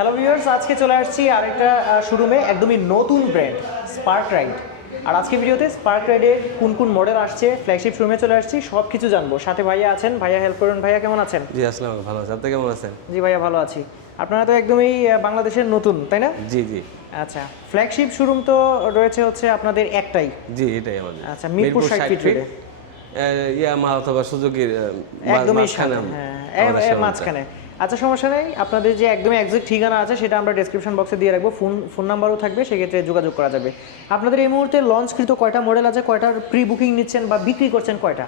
Hello viewers, আজকে চলে আসছি আরেকটা শোরুমে, একদমই নতুন ব্র্যান্ড স্পার্ক রাইড। আর আজকে ভিডিওতে স্পার্ক রাইডের কোন কোন মডেল আসছে, ফ্ল্যাগশিপ শোরুমে চলে আসছি, সব কিছু জানবো। সাথে ভাইয়া আছেন, ভাইয়া হেল্প করুন। ভাইয়া কেমন আছেন? জি আসসালামু আলাইকুম, ভালো আছি। আপনি কেমন আছেন? জি ভাইয়া ভালো আছি। আপনারা তো একদমই বাংলাদেশের নতুন, তাই না? জি জি আচ্ছা, ফ্ল্যাগশিপ শোরুম তো রয়েছে হচ্ছে আপনাদের একটাই। জি এটাই আমাদের। আচ্ছা, মিরপুর 60 ফিট রোডে। ইয়ামাহা অথবা সুজুকির একদমই মাঝখানে মাঝখানে। আচ্ছা, সমস্যা নেই। আপনাদের যে একদমই এক্সাক্ট ঠিকানা আছে সেটা আমরা ডেসক্রিপশন বক্সে দিয়ে রাখবো, ফোন নাম্বারও থাকবে, সেক্ষেত্রে যোগাযোগ করা যাবে। আপনাদের এই মুহূর্তে লঞ্চকৃত কয়টা মডেল আছে, কয়টার প্রি বুকিং নিচ্ছেন বা বিক্রি করছেন কয়টা?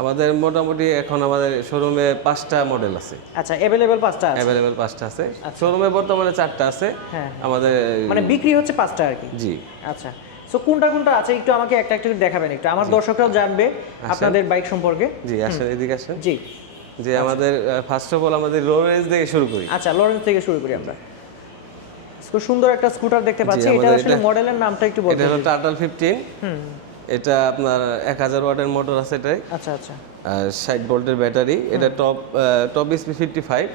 আমাদের মোটামুটি এখন আমাদের শোরুমে 5টা মডেল আছে। আচ্ছা, অ্যাভেলেবেল 5টা আছে। অ্যাভেলেবল 5টা আছে। শোরুমে বর্তমানে 4টা আছে। হ্যাঁ, আমাদের মানে বিক্রি হচ্ছে 5টা আর কি। জি। আচ্ছা, সো কোনটা কোনটা আছে একটু আমাকে একটা একটা দেখাবেন, একটু আমার দর্শকরাও জানবে আপনাদের বাইক সম্পর্কে। জি আসেন, এদিকে আসেন। জি। যে আমাদের ফার্স্ট অফ অল আমাদের লো রেঞ্জ থেকে শুরু করি। আচ্ছা, লরেন্স থেকে শুরু করি আমরা। খুব সুন্দর একটা স্কুটার দেখতে পাচ্ছি। এটা আসলে মডেলের নামটা একটু বলুন। এটা হলো টার্টল 15। এটা আপনার 1000 ওয়াটের মোটর আছে এটাই। আচ্ছা আচ্ছা। আর 60 ভোল্টের ব্যাটারি। এটা টপ স্পিড 55।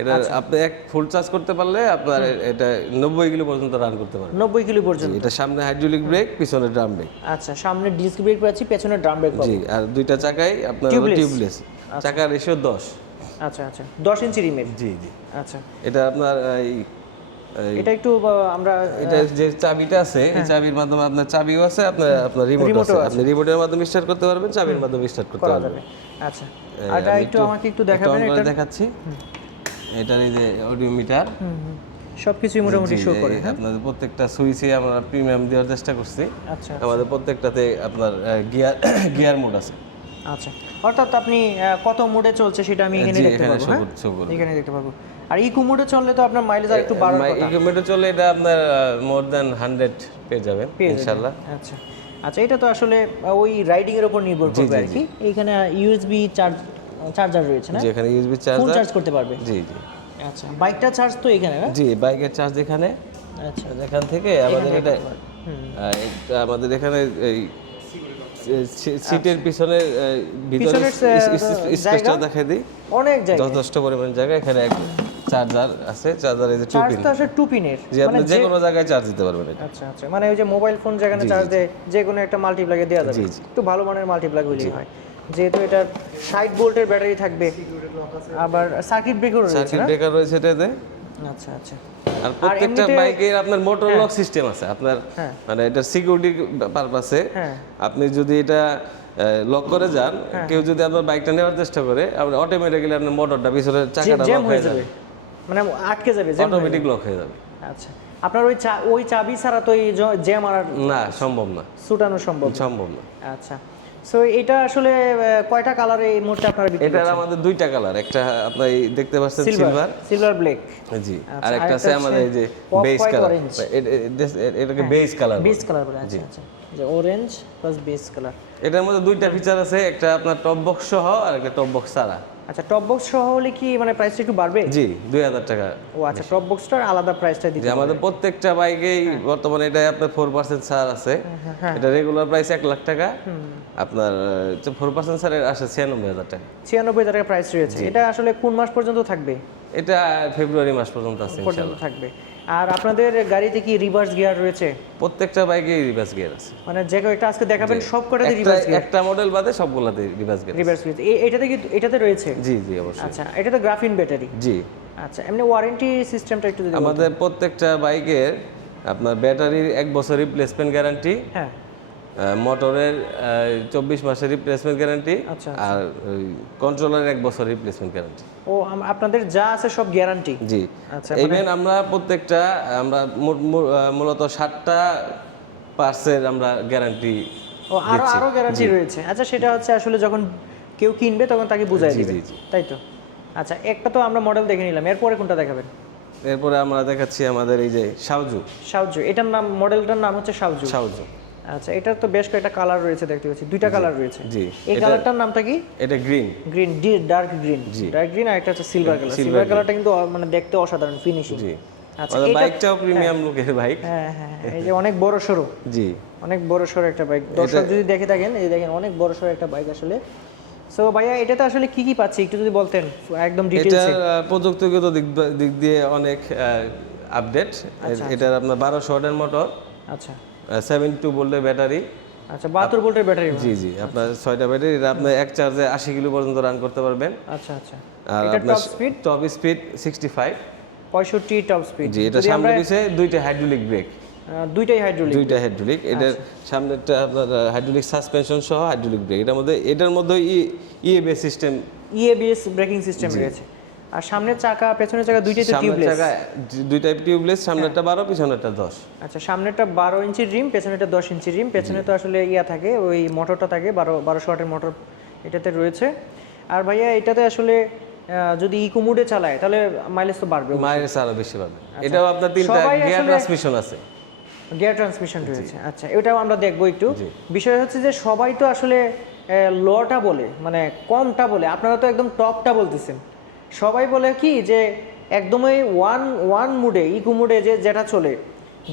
এটা আপনি এক ফুল চার্জ করতে পারলে আপনার এটা 90 কিলো পর্যন্ত রান করতে পারবে। 90 কিলো পর্যন্ত। এটা সামনে হাইড্রোলিক ব্রেক, পিছনে ড্রাম ব্রেক। আচ্ছা, সামনে ডিস্ক ব্রেক পাচ্ছি, পেছনে ড্রাম ব্রেক পাবো। জি, আর দুইটা চাকাই আপনার টিউবলেস। চাকার রেশিও 10। আচ্ছা আচ্ছা, 10 ইঞ্চি রিমের। জি জি। আচ্ছা, এটা আপনার এটা একটু আমরা এটা যে চাবিটা আছে, এই চাবির মাধ্যমে আপনার চাবিও আছে, আপনার রিমোট আছে। আপনি রিমোটের মাধ্যমে স্টার্ট করতে পারবেন, চাবির মাধ্যমে স্টার্ট করতে করা পারবেন। যাবে। আচ্ছা, এটা একটু আমাকে একটু দেখাবেন। এটা দেখাচ্ছি। এটার এই যে অডিও মিটার, সবকিছুই মোটামুটি শো করে। আপনাদের প্রত্যেকটা সুইচে আমরা প্রিমিয়াম দেওয়ার চেষ্টা করছি। আচ্ছা, আমাদের প্রত্যেকটাতে আপনার গিয়ার মোড আছে। আচ্ছা, অর্থাৎ আপনি কত মোডে চলছে সেটা আমি এখানে দেখতে পাবো। হ্যাঁ, এখানে দেখতে পাবো। আর ইকো মোডে চললে তো আপনার মাইলেজ আর একটু বাড়ার কথা। ইকো মোডে চলে এটা আপনার মোর দ্যান 100 পেয়ে যাবেন ইনশাআল্লাহ। আচ্ছা আচ্ছা, এটা তো আসলে ওই রাইডিং এর উপর নির্ভর করবে আর কি। এইখানে ইউএসবি চার্জার রয়েছে না? জি, এখানে ইউএসবি ফুল চার্জ করতে পারবে। জি জি। আচ্ছা, বাইকটা চার্জ তো এখানে না? জি, বাইকের চার্জ এখানে। আচ্ছা, এখান থেকে আমাদের এটা আমাদের এখানে এই সিটের পিছনে ভিতরে স্পেসটা দেখাই দিই। অনেক জায়গা, যথেষ্ট পরিমাণ জায়গা। এখানে এক চার্জার আছে, চার্জার এই যে 2 পিন। চার্জ তো আসলে 2 পিনের, যে আপনি যে কোনো জায়গায় চার্জ দিতে পারবেন এটা। আচ্ছা আচ্ছা, মানে ওই যে মোবাইল ফোন যেখানে চার্জ দেয় যে কোনো একটা মাল্টিপ্লাগে দেওয়া যাবে। একটু ভালো মানের মাল্টিপ্লাগ হলেই হয়, যেহেতু এটা 60 ভোল্টের ব্যাটারি থাকবে। আবার সার্কিট ব্রেকার রয়েছে। সার্কিট ব্রেকার রয়েছে এটাতে। আচ্ছা আচ্ছা। আর প্রত্যেকটা বাইকের আপনার মোটর লক সিস্টেম আছে। আপনার মানে এটা সিকিউরিটি পারপাসে আপনি যদি এটা লক করে যান, কেউ যদি আপনার বাইকটা নেওয়ার চেষ্টা করে, আপনি অটোমেটিক্যালি আপনার মোটরটা পিছনের চাকাটা লক হয়ে যাবে, মানে আটকে যাবে, অটোমেটিক লক হয়ে যাবে। আচ্ছা, আপনার ওই চাবি ছাড়া তো এই জ্যাম আর না, সম্ভব না, ছুটানো সম্ভব না। আচ্ছা, সো এটা আসলে কয়টা কালারে এই মুহূর্তে আপনারা বিক্রি করছেন? এটা আমাদের দুইটা কালার। একটা আপনি দেখতে পাচ্ছেন সিলভার ব্ল্যাক। জি, আর একটা আছে আমাদের এই যে বেজ কালার। এটাকে বেজ কালার বলে। আচ্ছা আচ্ছা, যে অরেঞ্জ প্লাস বেজ কালার। এটার মধ্যে দুইটা ফিচার আছে, একটা আপনার টপ বক্স সহ আর একটা টপ বক্স ছাড়া। আচ্ছা, টপ বক্স সহ হলে কি মানে প্রাইসটা একটু বাড়বে? জি, 2000 টাকা। ও আচ্ছা, টপ বক্সটার আলাদা প্রাইসটা দিতে হবে। আমাদের প্রত্যেকটা বাইকেই বর্তমানে এটা আপনার 4% ছাড় আছে। এটা রেগুলার প্রাইস 1 লাখ টাকা। আপনার 4% ছাড়ের আসে 96,000 টাকা। 96,000 টাকা প্রাইস রয়েছে। এটা আসলে কোন মাস পর্যন্ত থাকবে? এটা ফেব্রুয়ারি মাস পর্যন্ত আছে ইনশাআল্লাহ থাকবে। আর আপনাদের গাড়িতে কি রিভার্স গিয়ার রয়েছে? প্রত্যেকটা বাইকে রিভার্স গিয়ার আছে। মানে যে একটা আজকে দেখাবেন সবকটাতে রিভার্স গিয়ার। একটা মডেল বাদে সবগুলাতে রিভার্স গিয়ার। রিভার্স গিয়ার এটাতে রয়েছে? জি জি, অবশ্যই। আচ্ছা, এটা তো গ্রাফিন ব্যাটারি। জি। আচ্ছা, এমনি ওয়ারেন্টি সিস্টেমটা একটু যদি আমাদের প্রত্যেকটা বাইকের আপনার ব্যাটারির 1 বছর রিপ্লেসমেন্ট গ্যারান্টি। হ্যাঁ। মোটরের 24 মাসের রিপ্লেসমেন্ট গ্যারান্টি। আচ্ছা, আর কন্ট্রোলারের 1 বছর রিপ্লেসমেন্ট গ্যারান্টি। ও, আপনাদের যা আছে সব গ্যারান্টি? জি। আচ্ছা, ইভেন আমরা প্রত্যেকটা আমরা মূলত 7টা পার্টসের আমরা গ্যারান্টি। ও, আরো গ্যারান্টি রয়েছে। আচ্ছা, সেটা হচ্ছে আসলে যখন কেউ কিনবে তখন তাকে বুঝাই দিবে, তাই তো? আচ্ছা, একটা তো আমরা মডেল দেখে নিলাম, এরপরে কোনটা দেখাবেন? এরপরে আমরা দেখাচ্ছি আমাদের এই যে শাওজু। এটার নাম, মডেলটার নাম হচ্ছে শাওজু। আচ্ছা, এটার তো বেশ কয়েকটা কালার রয়েছে দেখতে পাচ্ছি, দুইটা কালার রয়েছে। জি। এই কালারটার নামটা কি? এটা গ্রিন, ডার্ক গ্রিন। আর একটা হচ্ছে সিলভার কালার। সিলভার কালারটা কিন্তু মানে দেখতে অসাধারণ ফিনিশিং। জি। আচ্ছা, বাইকটাও প্রিমিয়াম লুকের বাইক। হ্যাঁ হ্যাঁ, এই যে অনেক বড় সরো। জি, অনেক বড় সরো একটা বাইক। দর্শক যদি দেখে থাকেন, এই দেখেন অনেক বড় সরো একটা বাইক আসলে। সো ভাইয়া এটাতে আসলে কি কি পাচ্ছি একটু যদি বলতেন একদম এটা ডিটেইলসে। প্রযুক্তিগত দিক দিয়ে অনেক আপডেট। এটার আপনার 1200 ওয়াটের মোটর, আচ্ছা 72 ভোল্টের ব্যাটারি। আচ্ছা 72 ভোল্টের ব্যাটারি। জি জি, আপনার 6টা ব্যাটারি, এটা আপনি এক চার্জে 80 কিলো পর্যন্ত রান করতে পারবেন। আচ্ছা আচ্ছা। আর এটা আপনার টপ স্পিড 65। 65 top speed. জি, এটা সামনে পিছে দুইটা হাইড্রোলিক ব্রেক। দুইটাই হাইড্রোলিক। দুইটা হাইড্রোলিক। এটার সামনেরটা আপনার হাইড্রোলিক সাসপেনশন সহ হাইড্রোলিক ব্রেক। এটার মধ্যে EABS system, EABS braking system রয়েছে। আর সামনের চাকা পেছনের চাকা দুইটাই তো সামনের টিউবলেস। চাকা দুইটা টিউবলেস, সামনেরটা 12, পিছনেরটা 10। আচ্ছা সামনেরটা 12 ইঞ্চির রিম, পেছনেরটা 10 ইঞ্চির রিম। পেছনে তো আসলে ইয়া থাকে, ওই মোটরটা থাকে 1200 ওয়াটের মোটর এটাতে রয়েছে। আর ভাইয়া এটাতে আসলে যদি ইকো মোডে চালায় তাহলে মাইলেজ তো বাড়বে। মাইলেজ আরো বেশি পাবে। এটাও আপনার তিনটা গিয়ার ট্রান্সমিশন আছে। গিয়ার ট্রান্সমিশন রয়েছে। আচ্ছা এটাও আমরা দেখবো একটু। বিষয় হচ্ছে যে সবাই তো আসলে লটা বলে, মানে কমটা বলে, আপনারা তো একদম টপটা বলতেছেন। সবাই বলে কি যে একদমই ওয়ান মুডে ইকো মুডে যেটা চলে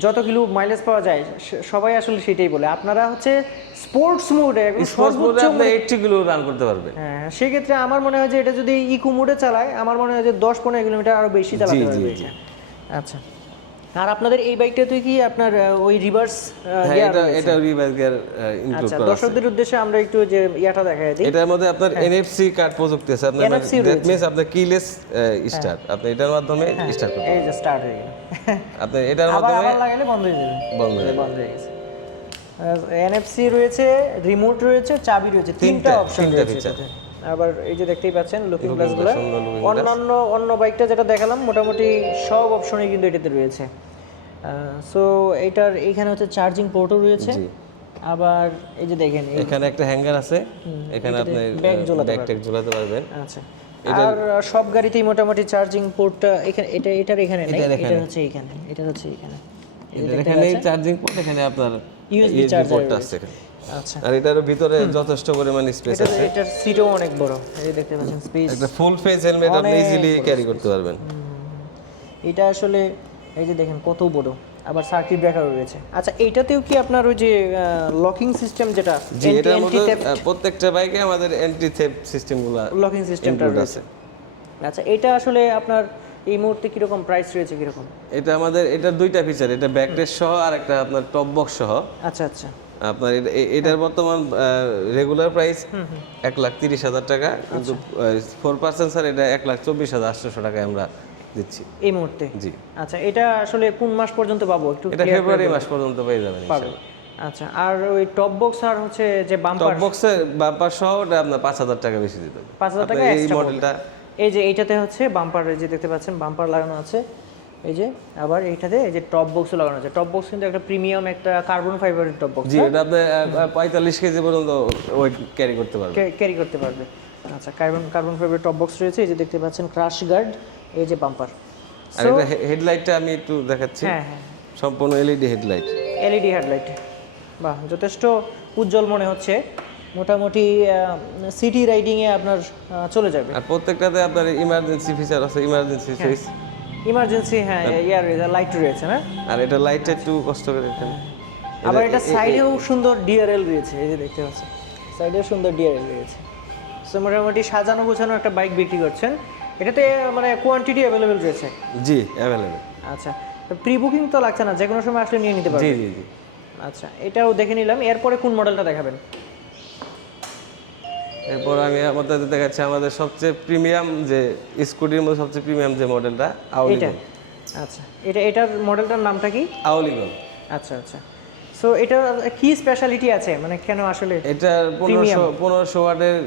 যত কিলো মাইলেজ পাওয়া যায় সবাই আসলে সেটাই বলে। আপনারা হচ্ছে স্পোর্টস মোডে সর্বোচ্চ আপনি 80 কিলো রান করতে পারবেন। হ্যাঁ সেক্ষেত্রে আমার মনে হয় যে এটা যদি ইকো মোডে চালায় আমার মনে হয় যে 10-15 কিলোমিটার আরো বেশি চালাতে পারবে। আচ্ছা আর আপনাদের এই বাইকটাতে কি আপনার ওই রিভার্স গিয়ার? এটা রিভার্স গিয়ার ইনক্লুড আচ্ছা করা আছে। দর্শকদের উদ্দেশ্যে আমরা একটু যে ইয়াটা দেখাই দিই। এটার মধ্যে আপনার এনএফসি কার্ড প্রযুক্তি আছে। আপনার দ্যাট মিন্স আপনার কিলেস স্টার্ট, আপনি এটার মাধ্যমে স্টার্ট করতে এই যে স্টার্ট হয়ে গেল। আপনি এটার মাধ্যমে আবার লাগালে বন্ধ হয়ে যাবে। বন্ধ হয়ে গেছে। এনএফসি রয়েছে, রিমোট রয়েছে, চাবি রয়েছে, তিনটা অপশন রয়েছে এটাতে। আবার এই যে দেখতেই পাচ্ছেন লুকিং গ্লাসগুলো। অন্য বাইকটা যেটা দেখালাম মোটামুটি সব অপশনই কিন্তু এটাতে রয়েছে। সো এটার এখানে হচ্ছে চার্জিং পোর্টও রয়েছে। আবার এই যে দেখেন এখানে একটা হ্যাঙ্গার আছে, এখানে আপনি ব্যাগ ট্যাগ ঝোলাতে পারবেন। আচ্ছা আর সব গাড়িতেই মোটামুটি চার্জিং পোর্টটা এখানে এটার এখানে নেই, এটা হচ্ছে এখানে, এটা হচ্ছে এখানে। এখানে চার্জিং পোর্ট, এখানে আপনার ইউএসবি চার্জার আছে এখানে। আচ্ছা আর এটার ভিতরে যথেষ্ট পরিমাণ স্পেস আছে। এটার সিটও অনেক বড়, এই দেখতে পাচ্ছেন স্পেস। একটা ফুল ফেস হেলমেট আপনি ইজিলি ক্যারি করতে পারবেন। এটা আসলে এই যে দেখেন কত বড়। আবার সার্কিট ব্রেকারও রয়েছে। আচ্ছা এইটাতেও কি আপনার ওই যে লকিং সিস্টেম যেটা জি, এটার মধ্যে প্রত্যেকটা বাইকে আমাদের অ্যান্টি থেফট সিস্টেমগুলো লকিং সিস্টেমটা রয়েছে। আচ্ছা এটা আসলে আপনার এই মুহূর্তে কি রকম প্রাইস রয়েছে কি রকম? এটা আমাদের এটার দুইটা ফিচার, এটা ব্যাকরেস্ট সহ আর একটা আপনার টপ বক্স সহ। আচ্ছা আচ্ছা আপনার এটার বর্তমান রেগুলার প্রাইস 1,30,000 টাকা, কিন্তু 4% স্যার এটা 1,24,800 টাকায় আমরা দিচ্ছি এই মুহূর্তে। জি আচ্ছা এটা আসলে কোন মাস পর্যন্ত পাবো একটু? এটা ফেব্রুয়ারি মাস পর্যন্ত পেয়ে যাবেন ইনশাআল্লাহ। আচ্ছা আর ওই টপ বক্স আর হচ্ছে যে বাম্পার, টপ বক্সের বাম্পার সহ ওটা আপনার 5,000 টাকা বেশি দিতে হবে। 5,000 টাকা এই এক্সট্রা মডেলটা। এই যে এইটাতে হচ্ছে বাম্পার, এই যে দেখতে পাচ্ছেন বাম্পার লাগানো আছে এই যে। আবার এইটাতে এই যে টপ বক্সও লাগানো আছে। টপ বক্স কিন্তু একটা প্রিমিয়াম একটা কার্বন ফাইবারের টপ বক্স। জি, এটা আপনি 45 কেজি পর্যন্ত ওয়েট ক্যারি করতে পারবেন। ক্যারি করতে পারবে। আচ্ছা কার্বন ফাইবারের টপ বক্স রয়েছে, এই যে দেখতে পাচ্ছেন ক্রাশ গার্ড, এই যে বাম্পার। আর এটা হেডলাইটটা আমি একটু দেখাচ্ছি। হ্যাঁ হ্যাঁ সম্পূর্ণ এলইডি হেডলাইট। এলইডি হেডলাইট, বাহ যথেষ্ট উজ্জ্বল মনে হচ্ছে। মোটামুটি সিটি রাইডিংয়ে আপনার চলে যাবে। আর প্রত্যেকটাতে আপনার ইমার্জেন্সি ফিচার আছে, ইমার্জেন্সি সুইচ, ইমার্জেন্সি হ্যাঁ ইয়ার লাইট রয়েছে না? আর এটা লাইটটা একটু কষ্ট করে দেখেন। আবার এটা সাইডেও সুন্দর ডিআরএল রয়েছে, এই যে দেখতে পাচ্ছেন সাইডেও সুন্দর ডিআরএল রয়েছে। সো মোটামুটি সাজানো গোছানো একটা বাইক বিক্রি করছেন। এটাতে মানে কোয়ান্টিটি অ্যাভেলেবেল রয়েছে? জি অ্যাভেলেবেল। আচ্ছা প্রি বুকিং তো লাগছে না, যে কোনো সময় আসলে নিয়ে নিতে পারবেন? জি জি জি। আচ্ছা এটাও দেখে নিলাম। এরপরে কোন মডেলটা দেখাবেন? এরপর আমি আমাদের দেখাচ্ছি আমাদের সবচেয়ে প্রিমিয়াম যে স্কুটির মধ্যে সবচেয়ে প্রিমিয়াম যে মডেলটা, আউলিগন। আচ্ছা এটার মডেলটার নামটা কি? আউলিগন। আচ্ছা আচ্ছা। সো এটার কি স্পেশালিটি আছে, মানে কেন আসলে? এটার 1500 ওয়াটের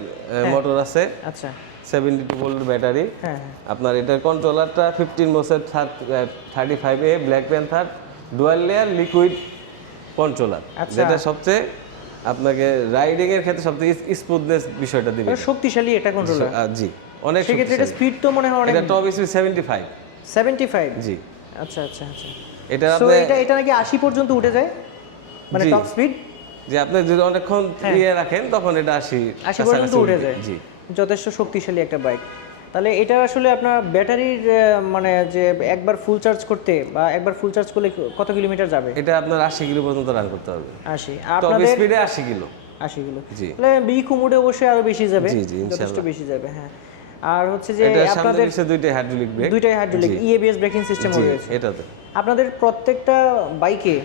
মোটর আছে। আচ্ছা 72 ভোল্ট ব্যাটারি। হ্যাঁ আপনার এটার কন্ট্রোলারটা 15 বছর 35A black panther dual layer liquid controller, যেটা সবচেয়ে আপনাকে রাইডিং এর ক্ষেত্রে সবচেয়ে স্মুথনেস বিষয়টা দিবে। শক্তিশালী এটা কন্ট্রোলার। জি অনেক। সেক্ষেত্রে এটা স্পিড তো মনে হয় অনেক। এটা টপ স্পিড 75। জি আচ্ছা আচ্ছা আচ্ছা। এটা সো এটা নাকি 80 পর্যন্ত উঠে যায়, মানে টপ স্পিড। যে আপনি যদি অনেকক্ষণ রাখেন তখন এটা 80 পর্যন্ত উঠে যায়। জি যথেষ্ট শক্তিশালী একটা বাইক। তাহলে এটা আসলে আপনার ব্যাটারির মানে যে একবার ফুল চার্জ করতে বা একবার ফুল চার্জ করলে কত কিলোমিটার যাবে? এটা আপনার 80 কিলো পর্যন্ত রান করতে হবে। 80। টপ স্পিডে 80 কিলো। 80 কিলো জি। তাহলে ইকো মোডে অবশ্যই আরো বেশি যাবে, জি, জি, যথেষ্ট ইনশাআল্লাহ। বেশি যাবে। হ্যাঁ, আর হচ্ছে যে এটা সামনে আপনাদের পিছে দুইটাই হাইড্রোলিক ব্রেক। দুইটাই হাইড্রোলিক ইএবিএস ব্রেকিং সিস্টেম জি, রয়েছে এটাতে আপনাদের প্রত্যেকটা বাইকে।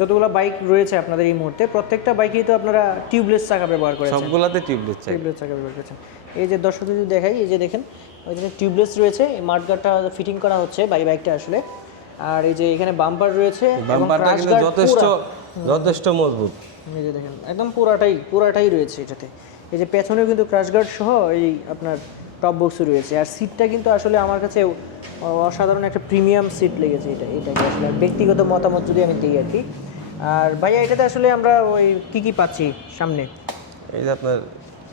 যতগুলো বাইক রয়েছে আপনাদের এই মুহূর্তে প্রত্যেকটা বাইকেই তো আপনারা টিউবলেস চাকা ব্যবহার করেছেন, সবগুলাতে টিউবলেস চাই। টিউবলেস চাকা ব্যবহার করেছেন। এই যে দর্শকদের যদি দেখাই, এই যে দেখেন ওইখানে টিউবলেস রয়েছে, এই মাঠগার্ডটা ফিটিং করা হচ্ছে বাইকটা আসলে। আর এই যে এখানে বাম্পার রয়েছে এবং বাম্পারটা crash কিন্তু guard যথেষ্ট মজবুত। এই যে দেখেন একদম পুরাটাই রয়েছে এটাতে। এই যে পেছনেও কিন্তু ক্রাশ গার্ড সহ এই আপনার টপ বক্স রয়েছে। আর সিটটা কিন্তু আসলে আমার কাছে অসাধারণ একটা প্রিমিয়াম সিট লেগেছে এটাকে আসলে ব্যক্তিগত মতামত যদি আমি দিই আর কি। আর ভাইয়া এটাতে আসলে আমরা ওই কি পাচ্ছি সামনে, এই যে আপনার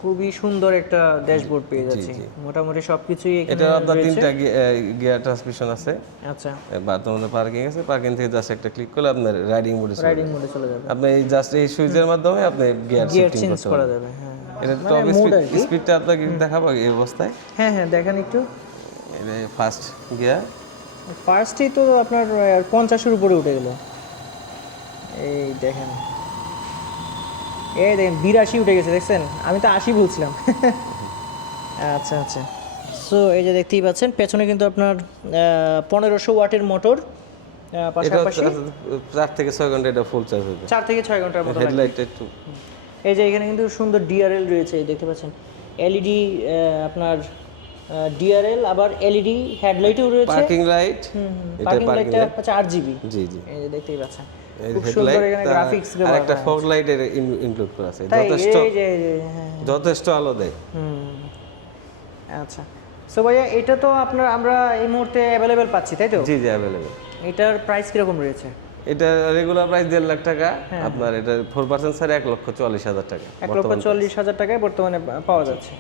খুবই সুন্দর একটা ড্যাশবোর্ড পেয়ে যাচ্ছি, মোটামুটি সবকিছুই এখানে এটা আপনার রয়েছে। 3টা গিয়ার ট্রান্সমিশন আছে। আচ্ছা, বাথরুমে পার্কিং আছে, পার্কিং থেকে জাস্ট একটা ক্লিক করলে আপনার রাইডিং মোডে চলে রাইডিং যাবে। মোডে চলে যাবে, আপনি এই জাস্ট এই সুইচের মাধ্যমে আপনি গিয়ার গিয়ার শিফটিং চেঞ্জ করতে করা পারবেন। যাবে। হ্যাঁ, এটা মানে টপ মোড আর কি। স্পিডটা আপনাকে দেখাবো এই অবস্থায়। হ্যাঁ দেখেন একটু। এটা ফার্স্ট গিয়ার, ফার্স্টেই তো আপনার 50-এর উপরে উঠে গেল। এই দেখেন, এই দেখেন 82 উঠে গেছে, দেখছেন? আমি তো 80 বলছিলাম। আচ্ছা আচ্ছা, সো এই যে দেখতেই পাচ্ছেন পেছনে কিন্তু আপনার 1500 ওয়াটের মোটর, এটা পাশাপাশি 4 থেকে 6 ঘন্টা এটা ফুল চার্জ হবে। 4 থেকে 6 ঘন্টার মতো লাগবে। হেডলাইট একটু এই যে এখানে কিন্তু সুন্দর ডিআরএল রয়েছে, দেখতে পাচ্ছেন এলইডি আপনার ডিআরএল, আবার এলইডি হেডলাইটও রয়েছে। পার্কিং লাইট, এটা পার্কিং পার্কিং লাইটটা লাইট। হচ্ছে 8GB। জি জি, এই যে দেখতেই পাচ্ছেন এই খুব হেডলাইট সুন্দর এখানে গ্রাফিক্স আর ব্যবহার একটা করা ফগ হয়েছে। লাইট ইনক্লুড করা আছে। তাই যথেষ্ট হ্যাঁ। যথেষ্ট আলো দেয়। আচ্ছা, সো ভাইয়া এটা তো আমরা এই মুহূর্তে অ্যাভেলেবেল পাচ্ছি, তাই তো? জি জি, অ্যাভেলেবল। এটার প্রাইস কিরকম রয়েছে? এটা রেগুলার প্রাইস 1.5 লাখ টাকা, আপনার এটা 4% ছাড়ে 1,40,000 টাকা। 1,40,000 টাকায় বর্তমানে পাওয়া যাচ্ছে।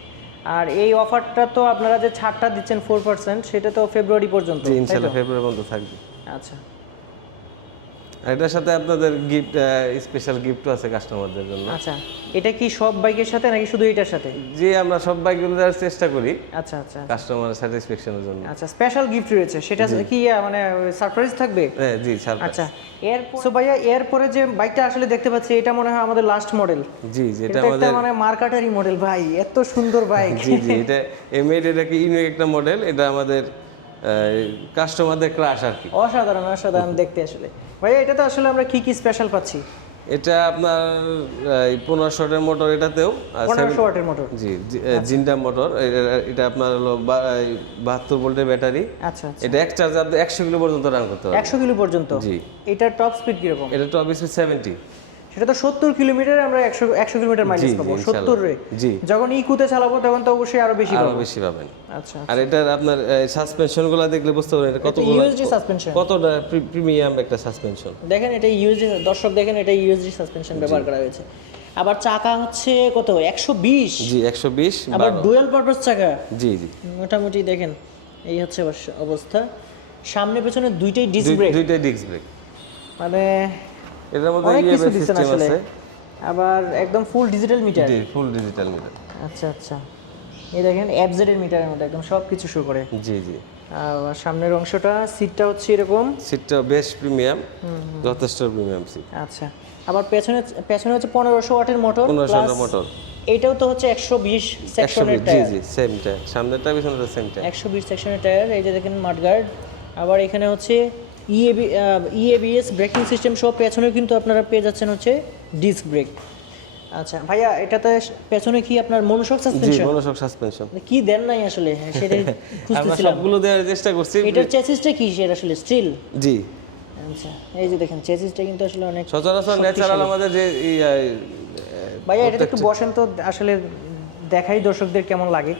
আর এই অফারটা তো আপনারা যে ছাড়টা দিচ্ছেন 4%, সেটা তো ফেব্রুয়ারি পর্যন্ত, জি, তাই তো? ইনশাআল্লাহ ফেব্রুয়ারি পর্যন্ত থাকবে। আচ্ছা, আর এটার সাথে আপনাদের গিফট, স্পেশাল গিফটও আছে কাস্টমারদের জন্য। আচ্ছা, এটা কি সব বাইকের সাথে নাকি শুধু এটার সাথে? জি, আমরা সব বাইকগুলো দেওয়ার চেষ্টা করি আচ্ছা আচ্ছা কাস্টমারের স্যাটিসফ্যাকশনের জন্য। আচ্ছা, স্পেশাল গিফট রয়েছে, সেটা কি মানে সারপ্রাইজ থাকবে? হ্যাঁ জি, সারপ্রাইজ। আচ্ছা, সো ভাইয়া এরপরে যে বাইকটা আসলে দেখতে পাচ্ছি, এটা মনে হয় আমাদের লাস্ট মডেল। জি, যেটা এটা আমাদের একটা মানে মার্কাটারি মডেল ভাই, এত সুন্দর বাইক। জি জি, এটা এমএড, এটা কি ইউনিক একটা মডেল। এটা আমাদের কাস্টমারদের ক্রাশ আর কি। অসাধারণ দেখতে আসলে। ভাইয়া এটাতে আসলে আমরা কি স্পেশাল পাচ্ছি? এটা আপনার 1500 ওয়াটের মোটর এটাতেও, আর 1500 ওয়াটের মোটর। জি জিন্ডা মোটর। এটা আপনার হলো 72 ভোল্টের ব্যাটারি। আচ্ছা আচ্ছা, এটা এক চার্জে আপনি 100 কিলো পর্যন্ত রান করতে পারবেন। 100 কিলো পর্যন্ত? জি। এটার টপ স্পিড কিরকম? এটা টপ স্পিড 70। সেটা তো 70 কিলোমিটারে আমরা 100 কিলোমিটার মাইলেজ জি, পাবো। ইনশাআল্লাহ। 70 রে জি। যখন ইকুতে চালাবো তখন তো অবশ্যই আরো বেশি আরো পাবো। বেশি পাবেন। আচ্ছা, আর এটার আপনার সাসপেনশন গুলো দেখলে বুঝতে পারবেন এটা কতগুলো ইউএসডি সাসপেনশন। কতটা প্রিমিয়াম একটা সাসপেনশন। দেখেন এটা ইউএসডি, দর্শক দেখেন এটা ইউএসডি সাসপেনশন ব্যবহার করা হয়েছে। আবার চাকা হচ্ছে কত, 120? জি, 120। আবার ডুয়াল পারপাস চাকা। জি জি, মোটামুটি দেখেন এই হচ্ছে অবস্থা। সামনে পেছনে দুইটাই ডিস্ক ব্রেক, দুইটাই ডিস্ক ব্রেক। মানে এটার মধ্যে অনেক কিছু ইএমআই দিচ্ছেন সিস্টেম আসলে। আছে। আবার একদম ফুল ডিজিটাল মিটার। জি, ফুল ডিজিটাল মিটার। আচ্ছা আচ্ছা, এই দেখেন এফজেড এর মিটারের মধ্যে একদম সব কিছু শো করে। জি জি, আর সামনের অংশটা, সিটটা হচ্ছে এরকম। সিটটা বেশ প্রিমিয়াম, যথেষ্ট প্রিমিয়াম সিট। আচ্ছা, আবার পেছনে হচ্ছে 1500 ওয়াটের মোটর। 1500 ওয়াটের মোটর। এটাও তো হচ্ছে 120 সেকশনের 120, জি টায়ার। জি, সেম টায়ার, সামনেরটা পিছনেরটা সেম টায়ার। 120 সেকশনের টায়ার। এই যে দেখেন মাডগার্ড। আবার এখানে হচ্ছে ইএবিএস ব্রেকিং সিস্টেম সহ পেছনেও কিন্তু আপনারা পেয়ে যাচ্ছেন হচ্ছে ডিস্ক ব্রেক। আচ্ছা ভাইয়া, এটাতে পেছনে কি আপনার মনোশক জি, সাসপেনশন? Monoshock suspension. কি দেন নাই আসলে, সেটাই আমরা খুঁজতেছিলাম। সবগুলো দেওয়ার চেষ্টা করছি। এটার চেসিসটা কি, সেটা আসলে স্টিল? জি, আচ্ছা, এই যে দেখেন চেসিসটা কিন্তু আসলে অনেক সচরাচর ন্যাচারাল আমাদের যে ভাইয়া এটা একটু বসেন তো, আসলে দেখাই দর্শকদের কেমন লাগে।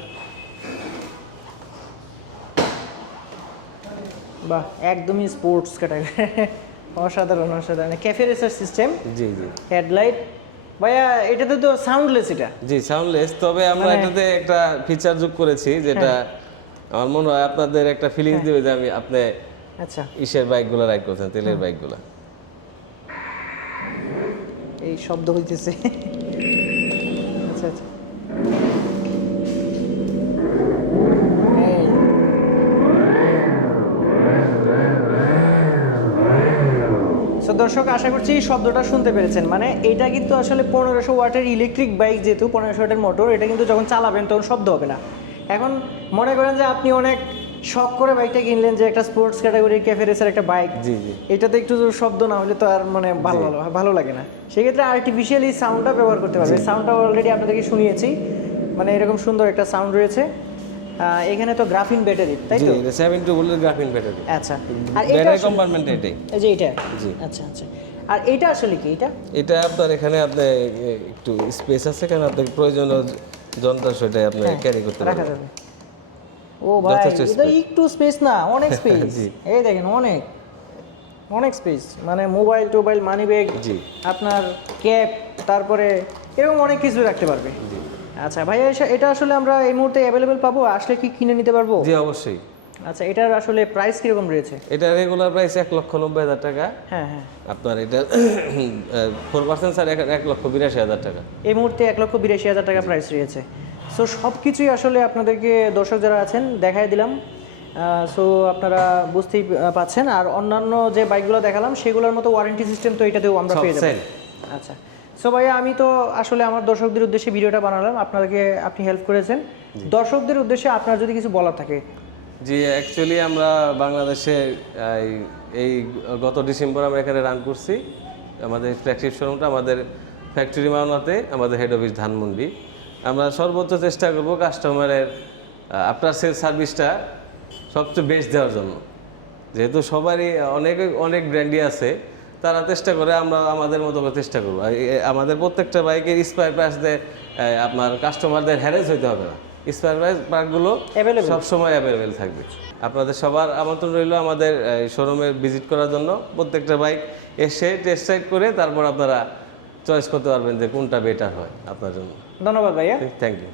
বাহ, একদমই স্পোর্টস ক্যাটাগরি। অসাধারণ ক্যাফে রেসার সিস্টেম। জি জি, হেডলাইট। ভাইয়া এটাতে তো সাউন্ডলেস এটা। জি সাউন্ডলেস, তবে আমরা এটাতে একটা ফিচার যোগ করেছি যেটা আমার মনে হয় আপনাদের একটা ফিলিংস দিবে যে আপনি আচ্ছা ইসের বাইকগুলো রাইড করছেন, তেলের বাইকগুলো। এই শব্দ হইতেছে। আচ্ছা আচ্ছা, সো দর্শক আশা করছি শব্দটা শুনতে পেরেছেন, মানে এটা কিন্তু আসলে 1500 ওয়াটের ইলেকট্রিক বাইক, যেহেতু 1500 ওয়াটের মোটর, এটা কিন্তু যখন চালাবেন তখন শব্দ হবে না। এখন মনে করেন যে আপনি অনেক শখ করে বাইকটা কিনলেন, যে একটা স্পোর্টস ক্যাটাগরির ক্যাফে রেসের একটা বাইক, জি জি এটাতে একটু শব্দ না হলে তো আর মানে ভালো লাগে না। সেক্ষেত্রে আর্টিফিশিয়ালি সাউন্ডটা ব্যবহার করতে পারবে। সাউন্ডটা অলরেডি আপনাদেরকে শুনিয়েছি, মানে এরকম সুন্দর একটা সাউন্ড রয়েছে। এখানে তো গ্রাফিন ব্যাটারি, তাই জি তো? এটা 72 ভোল্টের গ্রাফিন ব্যাটারি। আচ্ছা, আর এটা ব্যাটারি কম্পার্টমেন্ট এটাই। এই যে এটা, জি আচ্ছা আচ্ছা। আর এটা আসলে কি? এটা আপনার এখানে আপনি একটু স্পেস আছে, কারণ আপনার প্রয়োজনীয় যন্ত্র সেটা আপনি ক্যারি করতে রাখা পারবেন। যাবে। ও ভাই, এটা একটু স্পেস না, অনেক স্পেস। জি। এই দেখেন, অনেক স্পেস, মানে মোবাইল টোবাইল, মানি ব্যাগ, জি আপনার ক্যাপ, তারপরে এরকম অনেক কিছু রাখতে পারবে। জি আচ্ছা ভাইয়া, এটা আসলে আমরা এই মুহূর্তে অ্যাভেলেবেল পাবো? আসলে কি কিনে নিতে পারবো? জি অবশ্যই। আচ্ছা, এটার আসলে প্রাইস কিরকম রয়েছে? এটা রেগুলার প্রাইস 1,90,000 টাকা। হ্যাঁ হ্যাঁ। আপনার এটা 4% স্যার 1,82,000 টাকা। এই মুহূর্তে 1,82,000 টাকা প্রাইস রয়েছে। সো সব কিছুই আসলে আপনাদেরকে, দর্শক যারা আছেন, দেখাই দিলাম। সো আপনারা বুঝতেই পাচ্ছেন। আর অন্যান্য যে বাইকগুলো দেখালাম সেগুলোর মতো ওয়ারেন্টি সিস্টেম তো এটাতেও আমরা পেয়ে যাবো। আচ্ছা, সো ভাইয়া, আমি তো আসলে আমার দর্শকদের উদ্দেশ্যে ভিডিওটা বানালাম, আপনি হেল্প করেছেন। দর্শকদের উদ্দেশ্যে আপনার যদি কিছু বলার থাকে। জি, অ্যাকচুয়ালি আমরা বাংলাদেশে এই গত ডিসেম্বর আমরা এখানে রান করছি আমাদের ফ্ল্যাগশিপ শোরুমটা, আমাদের ফ্যাক্টরি মাওনাতে, আমাদের হেড অফিস ধানমন্ডি। আমরা সর্বোচ্চ চেষ্টা করব কাস্টমারের আফটার সেল সার্ভিসটা সবচেয়ে বেস্ট দেওয়ার জন্য। যেহেতু সবারই অনেক ব্র্যান্ডই আছে, তারা চেষ্টা করে, আমরা আমাদের মতো করে চেষ্টা করবো। আমাদের প্রত্যেকটা বাইকের স্পেয়ার পার্টস দিয়ে আপনার কাস্টমারদের হ্যারেস হইতে হবে না। স্পেয়ার পার্টগুলো সবসময় অ্যাভেলেবেল থাকবে। আপনাদের সবার আমন্ত্রণ রইল আমাদের শোরুমে ভিজিট করার জন্য। প্রত্যেকটা বাইক এসে টেস্ট রাইড করে তারপর আপনারা চয়েস করতে পারবেন যে কোনটা বেটার হয় আপনার জন্য। ধন্যবাদ ভাইয়া। Thank you.